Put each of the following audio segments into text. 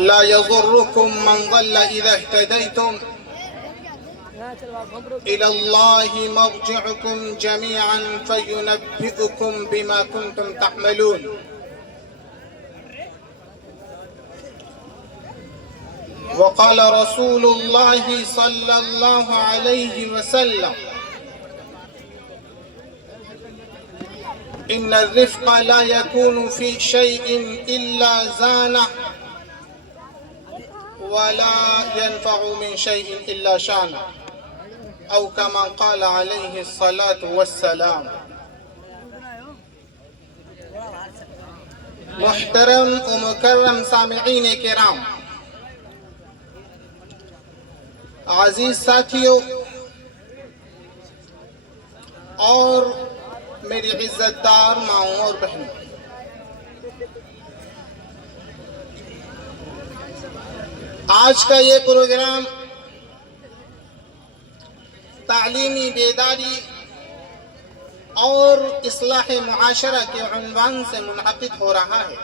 لا يضركم من ضل إذا اهتديتم إلى الله مرجعكم جميعا فينبئكم بما كنتم تعملون. وقال رسول الله صلى الله عليه وسلم: إن الرفق لا يكون في شيء إلا زانه ولا ينفع من شيء إلا شانه، أو كما قال عليه الصلاة والسلام. محترم و مکرم سامعین کرام، عزیز ساتھیوں اور میری عزت دار ماؤں اور بہنوں، آج کا یہ پروگرام تعلیمی بیداری اور اصلاح معاشرہ کے عنوان سے منعقد ہو رہا ہے۔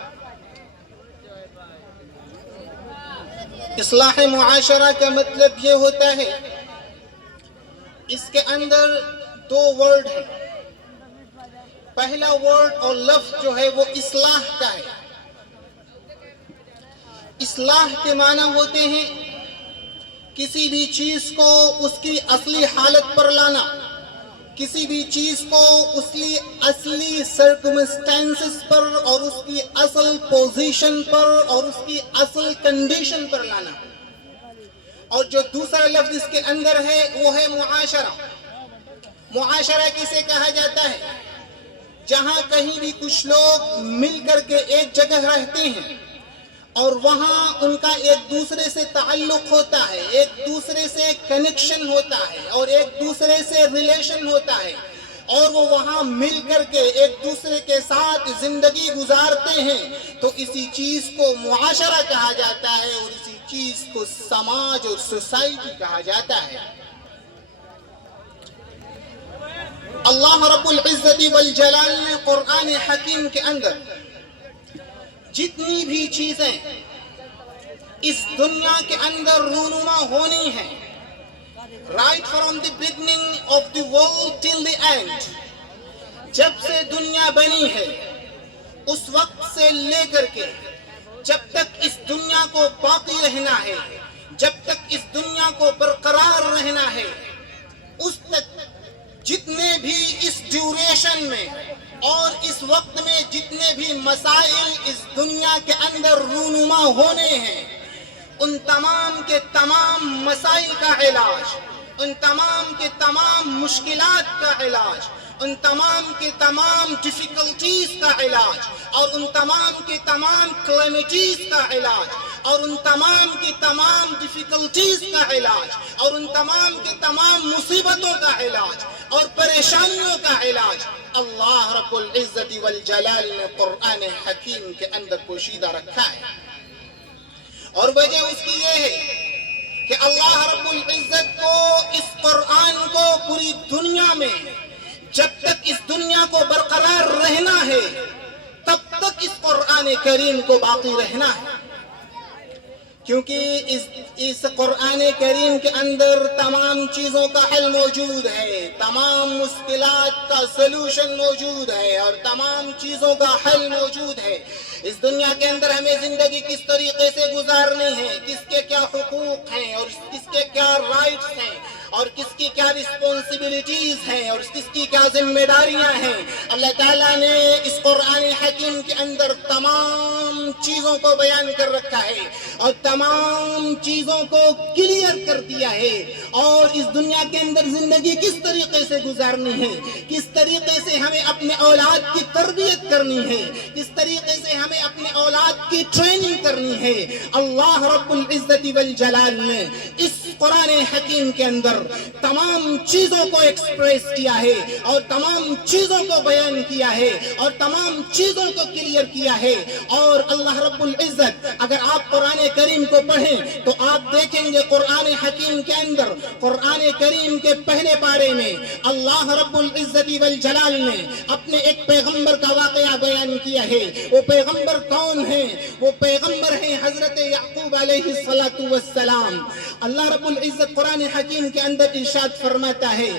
اصلاح معاشرہ کا مطلب یہ ہوتا ہے، اس کے اندر دو ورڈ ہیں۔ پہلا ورڈ اور لفظ جو ہے وہ اصلاح کا ہے۔ اصلاح کے معنی ہوتے ہیں کسی بھی چیز کو اس کی اصلی حالت پر لانا، کسی بھی چیز کو اس کی اصلی سرکمسٹانسز پر اور اس کی اصل پوزیشن پر اور اس کی اصل کنڈیشن پر لانا۔ اور جو دوسرا لفظ اس کے اندر ہے وہ ہے معاشرہ۔ معاشرہ کسے کہا جاتا ہے؟ جہاں کہیں بھی کچھ لوگ مل کر کے ایک جگہ رہتے ہیں اور وہاں ان کا ایک دوسرے سے تعلق ہوتا ہے، ایک دوسرے سے کنیکشن ہوتا ہے اور ایک دوسرے سے ریلیشن ہوتا ہے، اور وہ وہاں مل کر کے ایک دوسرے کے ساتھ زندگی گزارتے ہیں، تو اسی چیز کو معاشرہ کہا جاتا ہے اور اسی چیز کو سماج اور سوسائٹی کہا جاتا ہے۔ اللہ رب العزت والجلال نے قرآن حکیم کے اندر جتنی بھی چیزیں اس دنیا کے اندر رونما ہونی ہیں، right from the beginning of the world till the end، جب سے دنیا بنی ہے اس وقت سے لے کر کے جب تک اس دنیا کو باقی رہنا ہے، جب تک اس دنیا کو برقرار رہنا ہے، اس تک جتنے بھی اس ڈیوریشن میں اور اس وقت میں جتنے بھی مسائل اس دنیا کے اندر رونما ہونے ہیں، ان تمام کے تمام مسائل کا علاج، ان تمام کے تمام مشکلات کا علاج، ان تمام کے تمام ڈیفیکلٹیز کا علاج، اور ان تمام کے تمام کلیمٹیز کا علاج، اور ان تمام کی تمام ڈیفیکلٹیز کا علاج، اور ان تمام کے تمام مصیبتوں کا علاج اور پریشانیوں کا علاج اللہ رب العزت والجلال نے قرآن حکیم کے اندر پوشیدہ رکھا ہے۔ اور وجہ اس کی یہ ہے کہ اللہ رب العزت کو اس قرآن کو پوری دنیا میں جب تک اس دنیا کو برقرار رہنا ہے تب تک اس قرآن کریم کو باقی رہنا ہے، کیونکہ اس قرآن کریم کے اندر تمام چیزوں کا حل موجود ہے، تمام مشکلات کا سلوشن موجود ہے اور تمام چیزوں کا حل موجود ہے۔ اس دنیا کے اندر ہمیں زندگی کس طریقے سے گزارنی ہے، کس کے کیا حقوق ہیں اور کس کے کیا رائٹس ہیں اور کس کی کیا رسپانسبلٹیز ہیں اور کس کی کیا ذمہ داریاں ہیں، اللہ تعالیٰ نے اس قرآن حکیم کے اندر تمام چیزوں کو بیان کر رکھا ہے اور تمام چیزوں کو کلیئر کر دیا ہے۔ اور اس دنیا کے اندر زندگی کس طریقے سے گزارنی ہے، کس طریقے سے ہمیں اپنے اولاد کی تربیت کرنی ہے، کس طریقے سے ہمیں اپنے اولاد کی ٹریننگ کرنی ہے، اللہ رب العزت والجلال نے اس قرآن حکیم کے اندر تمام چیزوں کو ایکسپریس کیا ہے اور تمام چیزوں کو بیان کیا ہے اور تمام چیزوں کو کلیئر کیا ہے. اور اللہ رب العزت اگر آپ قرآن کریم کو پڑھیں تو آپ دیکھیں گے قرآن حکیم کے اندر قرآن کریم کے پہلے پارے میں اللہ رب العزت والجلال نے اپنے ایک پیغمبر کا واقعہ بیان کیا ہے. وہ پیغمبر کون ہیں؟ وہ پیغمبر ہیں حضرت یعقوب علیہ السلام. اللہ رب العزت قرآن حکیم کے اندر ارشاد فرماتا ہے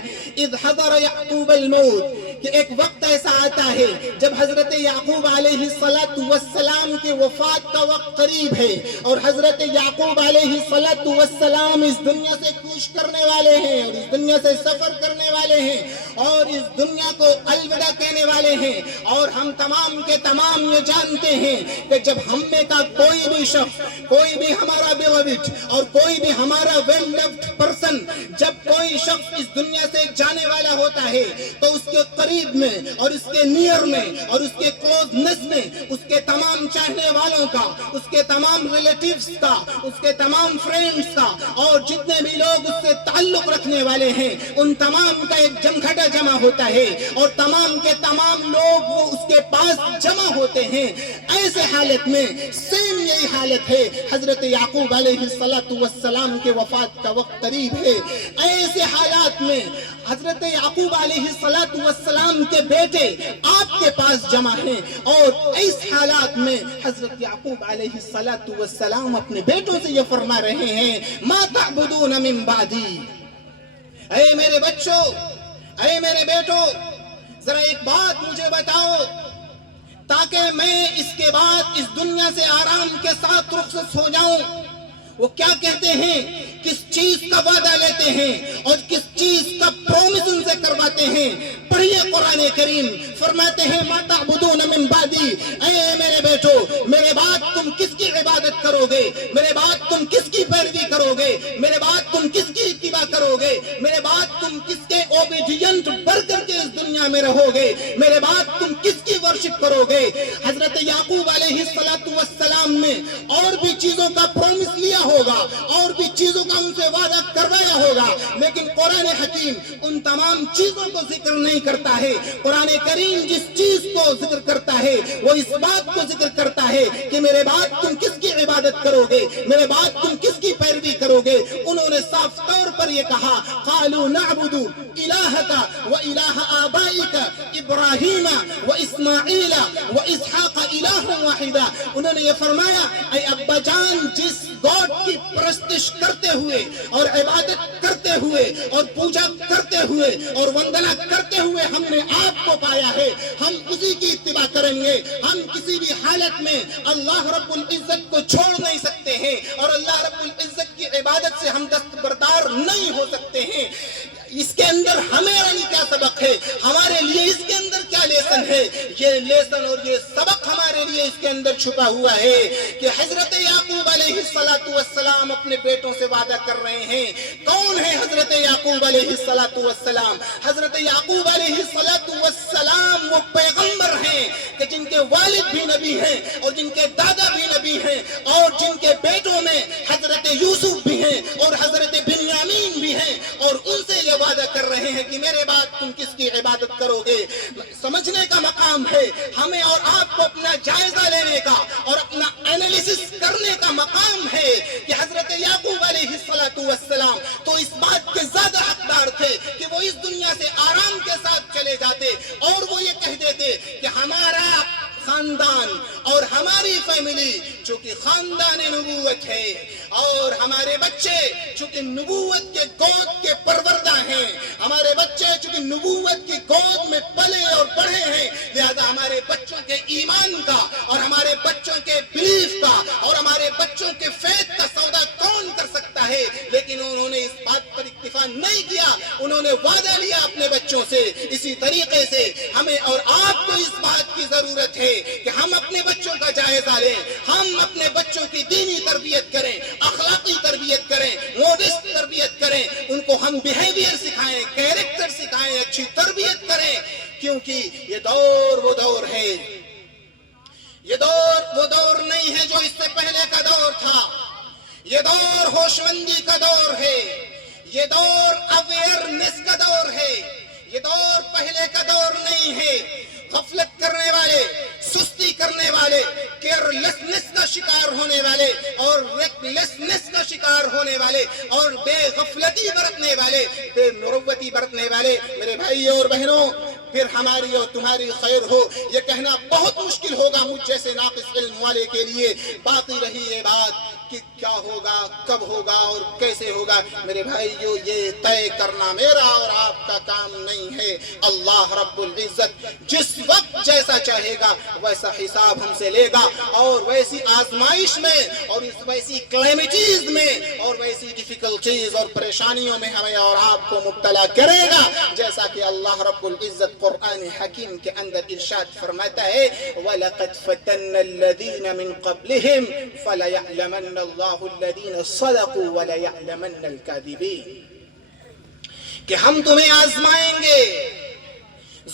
اذ حضر یعقوب الموت کہ ایک وقت ایسا آتا ہے جب حضرت یعقوب علیہ السلام کی وفات کا وقت قریب ہے اور حضرت یعقوب علیہ السلام اس دنیا سے کوچ کرنے والے ہیں اور اس دنیا سے سفر کرنے والے ہیں اور اس دنیا کو الوداع کہنے والے ہیں. اور ہم تمام کے تمام یہ جانتے ہیں کہ جب ہم میں کا کوئی بھی شخص کوئی بھی ہمارا بیوٹ اور کوئی بھی ہمارا ویل لوڈ پرسن جب کوئی شخص اس دنیا سے جانے والا ہوتا ہے تو اس کے قریب میں اور اس کے نیئر میں اور اس کے کلوزنس میں اس کے تمام چاہنے والوں کا اس کے تمام ریلیٹیوز کا اس کے تمام فرینڈز کا اور جتنے بھی لوگ اس سے تعلق رکھنے والے ہیں ان تمام کا ایک جمگھٹا جمع ہوتا ہے اور تمام کے تمام لوگ وہ اس کے پاس جمع ہوتے ہیں. ایسے حالت میں سیم یہی حالت ہے حضرت یعقوب علیہ السلام کے وفات کا وقت قریب ہے. ایسے حالات میں حضرت یعقوب علیہ السلام کے بیٹے آپ کے پاس جمع ہیں اور اس حالات میں حضرت یعقوب علیہ السلام اپنے بیٹوں سے یہ فرما رہے ہیں ما تعبدون من بعدی. اے میرے بچوں اے میرے بیٹوں ذرا ایک بات مجھے بتاؤ تاکہ میں اس کے بعد اس دنیا سے آرام کے ساتھ رخصت ہو جاؤں. وہ کیا کہتے ہیں کس چیز کا وعدہ لیتے ہیں اور کس چیز کا پرومس ان سے کرواتے ہیں. پڑھیے قرآن کریم فرماتے ہیں ما تعبدون من بعدی. اے میرے بیٹو میرے بعد تم کس کی عبادت کرو گے؟ میرے بعد تم کس کی پیروی کرو گے؟ میرے بعد تم کس کی اتباع کرو گے؟ میرے بعد تم کس کے اوبیڈینٹ بن کر کے اس دنیا میں رہو گے؟ میرے بعد تم کس کی ورشپ کرو گے؟ حضرت یعقوب علیہ السلام نے اور بھی چیزوں کا پرومس لیا ہوگا اور بھی چیزوں کا ان سے وعدہ کروایا ہوگا لیکن قرآن حکیم ان تمام چیزوں کو ذکر نہیں کرتا ہے. قرآن کریم جس چیز کو ذکر کرتا ہے وہ اس بات کو ذکر کرتا ہے کہ میرے بعد تم کس کی عبادت کرو گے؟ میرے بعد تم کس کی پیروی کرو گے؟ انہوں نے صاف طور پر یہ کہا قالوا نعبد الہک و الہ آبائک ابراہیم و اسماعیل و اسحاق الہ واحدہ. انہوں نے یہ فرمایا اے ابا جان جس گاڈ کی پرستش کرتے ہوئے اور عبادت کرتے ہوئے اور پوجا کرتے ہوئے اور وندنا کرتے ہوئے ہم نے آپ کو پایا ہے ہم اسی کی اتباع کریں گے. ہم کسی بھی حالت میں اللہ رب العزت کو چھوڑ نہیں سکتے ہیں اور اللہ رب العزت کی عبادت سے ہم دستبردار نہیں ہو سکتے ہیں. اس کے اندر ہمارا کیا سبق ہے؟ ہمارے لیے اس کے اندر کیا لیسن ہے؟ یہ لیسن اور یہ سبق ہمارے لیے اس کے اندر چھپا ہوا ہے کہ حضرت یعقوب علیہ السلام اپنے بیٹوں سے وعدہ کر رہے ہیں. کون ہے حضرت یعقوب علیہ السلام؟ حضرت یعقوب علیہ السلام وہ پیغمبر ہیں کہ جن کے والد بھی نبی ہیں اور جن کے دادا بھی نبی ہیں اور جن کے بیٹوں میں حضرت یوسف بھی ہیں اور حضرت بنیامین بھی ہیں اور ان سے یہ وعدہ کر رہے ہیں کہ میرے بعد تم کس کی عبادت کرو گے. سمجھنے کا مقام ہے ہمیں اور آپ کو اپنا جائزہ لینے کا اور اپنا انالیسس کرنے کا مقام ہے کہ حضرت یعقوب علیہ السلام تو اس بات کے زیادہ حقدار تھے کہ وہ اس دنیا سے آرام کے ساتھ چلے جاتے اور وہ یہ کہہ دیتے کہ ہمارا خاندان اور ہماری فیملی چونکہ خاندان نبوت ہے اور ہمارے بچے چونکہ نبوت کے گود کے پروردہ ہیں، ہمارے بچے چونکہ نبوت کی گود میں پلے اور بڑھے ہیں، لہذا ہمارے بچوں کے ایمان کا اور ہمارے بچوں کے بلیف کا اور ہمارے بچوں کے فیتھ کا سودا کون کر سکتا ہے؟ لیکن انہوں نے اس بات پر اکتفا نہیں کیا، انہوں نے وعدہ لیا اپنے بچوں سے. اسی طریقے سے ہمیں اور آپ کو اس بات کی ضرورت ہے کہ ہم اپنے بچوں کا جائزہ لیں، ہم اپنے بچوں کی دینی تربیت کریں، اخلاقی تربیت کریں، موڈسٹ تربیت کریں، ان کو ہم بیہیویئر سکھائیں، کیریکٹر سکھائیں، اچھی تربیت کریں، کیونکہ یہ دور وہ دور ہے، یہ دور وہ دور نہیں ہے جو اس سے پہلے کا دور تھا. یہ دور ہوشمندی کا دور ہے، یہ دور اویئرنیس کا دور ہے، یہ دور پہلے کا دور نہیں ہے۔ غفلت کرنے والے، سستی کرنے والے، کیئرلیسنس کا شکار ہونے والے اور ریکلیسنس کا شکار ہونے والے اور بے غفلتی برتنے والے، بے مروتی برتنے والے میرے بھائیوں اور بہنوں، پھر ہماری اور تمہاری خیر ہو یہ کہنا بہت مشکل ہوگا مجھ جیسے ناقص علم والے کے لیے۔ باقی رہی یہ بات کہ کیا ہوگا، کب ہوگا اور کیسے ہوگا، میرے بھائیو یہ طے کرنا میرا اور آپ کا کام نہیں ہے۔ اللہ رب العزت جس وقت جیسا چاہے گا ویسا حساب ہم سے لے گا، اور ویسی آزمائش میں اور اس ویسی کلیمٹیز میں اور ویسی ڈیفیکلٹیز اور پریشانیوں میں ہمیں اور آپ کو مبتلا کرے گا، جیسا کہ اللہ رب العزت قرآن حکیم کے اندر ارشاد فرماتا ہے وَلَقَدْ فَتَنَّ الَّذِينَ مِن قَبْلِهِمْ فَلَيَعْلَمَنَّ اللَّهُ الَّذِينَ صَدَقُوا وَلَيَعْلَمَنَّ الْكَاذِبِينَ، کہ ہم تمہیں آزمائیں گے،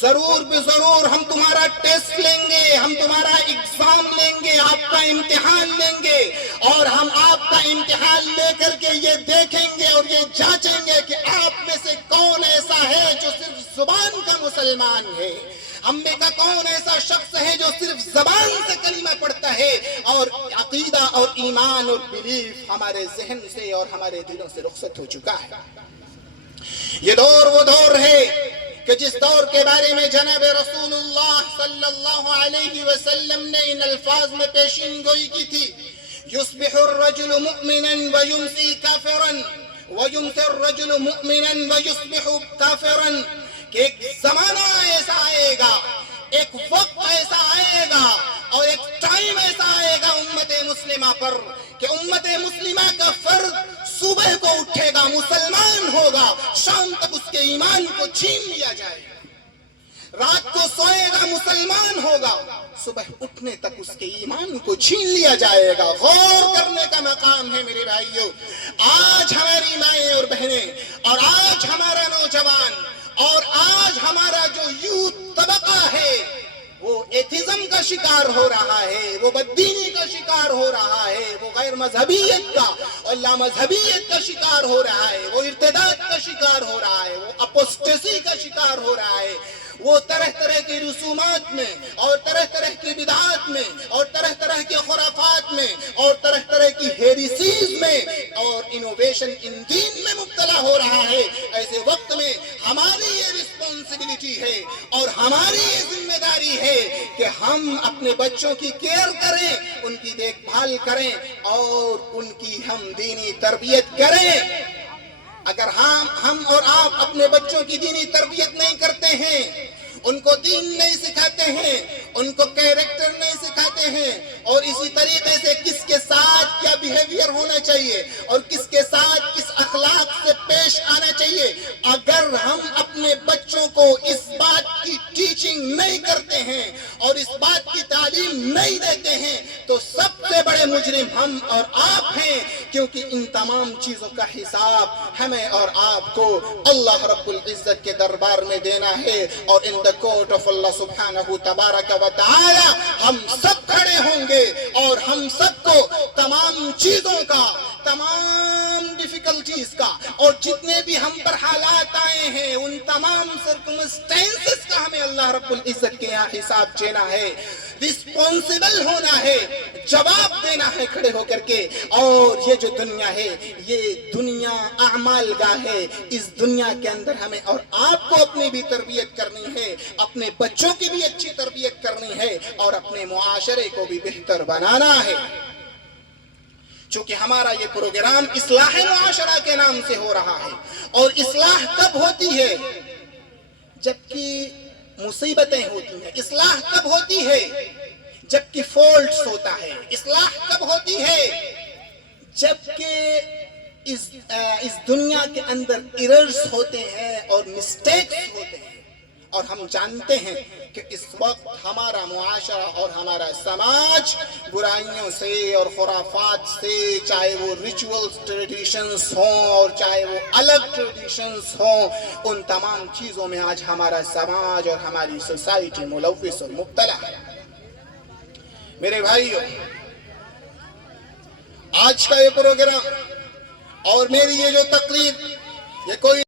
ضرور بے ضرور ہم تمہارا ٹیسٹ لیں گے، ہم تمہارا ایگزام لیں گے، آپ کا امتحان لیں گے، اور ہم آپ کا امتحان لے کر کے یہ دیکھیں گے اور یہ جانچیں گے کہ آپ میں سے کون ایسا ہے جو صرف زبان کا مسلمان ہے، ہم میں کا کون ایسا شخص ہے جو صرف زبان سے کلمہ پڑھتا ہے اور عقیدہ اور ایمان اور بلیف ہمارے ذہن سے اور ہمارے دلوں سے رخصت ہو چکا ہے۔ یہ دور وہ دور ہے کہ جس دور کے بارے میں جناب رسول اللہ صلی اللہ علیہ وسلم نے ان الفاظ میں پیشین گوئی کی تھی، یصبح الرجل مؤمنا ویمسی کافرا ویمسی الرجل مؤمنا ویصبح کافرا، کہ ایک زمانہ ایسا آئے گا، ایک وقت ایسا آئے گا اور ایک ٹائم ایسا آئے گا امت مسلمہ پر کہ امت مسلمہ کا فرد صبح کو اٹھے گا مسلمان ہوگا، شام تک اس کے ایمان کو چھین لیا جائے گا، رات کو سوئے گا مسلمان ہوگا، صبح اٹھنے تک اس کے ایمان کو چھین لیا جائے گا۔ غور کرنے کا مقام ہے میرے بھائیوں، آج ہماری مائیں اور بہنیں اور آج ہمارا نوجوان اور آج ہمارا جو یوتھ طبقہ ہے وہ ایتھزم کا شکار ہو رہا ہے، وہ بددینی کا شکار ہو رہا ہے، وہ غیر مذہبیت کا اور لامذہبیت کا شکار ہو رہا ہے، وہ ارتداد کا شکار ہو رہا ہے، وہ اپوسٹیسی کا شکار ہو رہا ہے، وہ طرح طرح کی رسومات میں اور طرح طرح کی بدعات میں اور طرح طرح کے خرافات میں اور طرح طرح کی ہیریسیز میں اور انوویشن ان دین میں مبتلا ہو رہا ہے۔ ایسے وقت میں ہماری یہ رسپانسبلٹی ہے اور ہماری یہ ذمہ داری ہے کہ ہم اپنے بچوں کی کیئر کریں، ان کی دیکھ بھال کریں اور ان کی ہم دینی تربیت کریں۔ اگر ہم اور آپ اپنے بچوں کی دینی تربیت نہیں کرتے ہیں، ان کو دین نہیں سکھاتے ہیں، ان کو کیریکٹر نہیں سکھاتے ہیں، اور اسی طریقے سے کس کے ساتھ کیا بیہیویئر ہونا چاہیے اور کس کے ساتھ کس اخلاق سے پیش آنا چاہیے، اگر ہم اپنے بچوں کو اس بات کی ٹیچنگ نہیں کرتے ہیں اور اس بات کی تعلیم نہیں دیتے ہیں تو سب سے بڑے مجرم ہم اور آپ ہیں، کیونکہ ان تمام چیزوں کا حساب ہمیں اور آپ کو اللہ رب العزت کے دربار میں دینا ہے، اور ان دا کورٹ آف اللہ سبحانہ تبارک و تعالی ہم سب کھڑے ہوں گے اور ہم سب کو تمام چیزوں کا، تمام ڈیفیکلٹیز کا اور جتنے بھی ہم پر حالات آئے ہیں ان تمام سرکمسٹینسز کا ہمیں اللہ رب العزت کے یہاں حساب دینا ہے، رسپونسبل ہونا ہے، جواب دینا ہے کھڑے ہو کر کے۔ اور یہ جو دنیا ہے یہ دنیا اعمال گاہ ہے، اس دنیا کے اندر ہمیں اور آپ کو اپنی بھی تربیت کرنی ہے، اپنے بچوں کی بھی اچھی تربیت کرنی ہے اور اپنے معاشرے کو بھی بہتر بنانا ہے۔ چونکہ ہمارا یہ پروگرام اصلاح معاشرہ کے نام سے ہو رہا ہے، اور اصلاح کب ہوتی ہے؟ جبکہ مصیبتیں ہوتی ہیں۔ اصلاح کب ہوتی ہے؟ جبکہ فالٹس ہوتا ہے۔ اصلاح کب ہوتی ہے؟ جبکہ اس دنیا کے اندر ایررز ہوتے ہیں اور مسٹیکس ہوتے ہیں، اور ہم جانتے ہیں کہ اس وقت ہمارا معاشرہ اور ہمارا سماج برائیوں سے اور خرافات سے، چاہے وہ ریچولز ٹریڈیشنز ہوں اور چاہے وہ الگ ٹریڈیشنز ہوں، ان تمام چیزوں میں آج ہمارا سماج اور ہماری سوسائٹی ملوث اور مبتلا ہے۔ میرے بھائیو، آج کا یہ پروگرام اور میری یہ جو تقریر یہ کوئی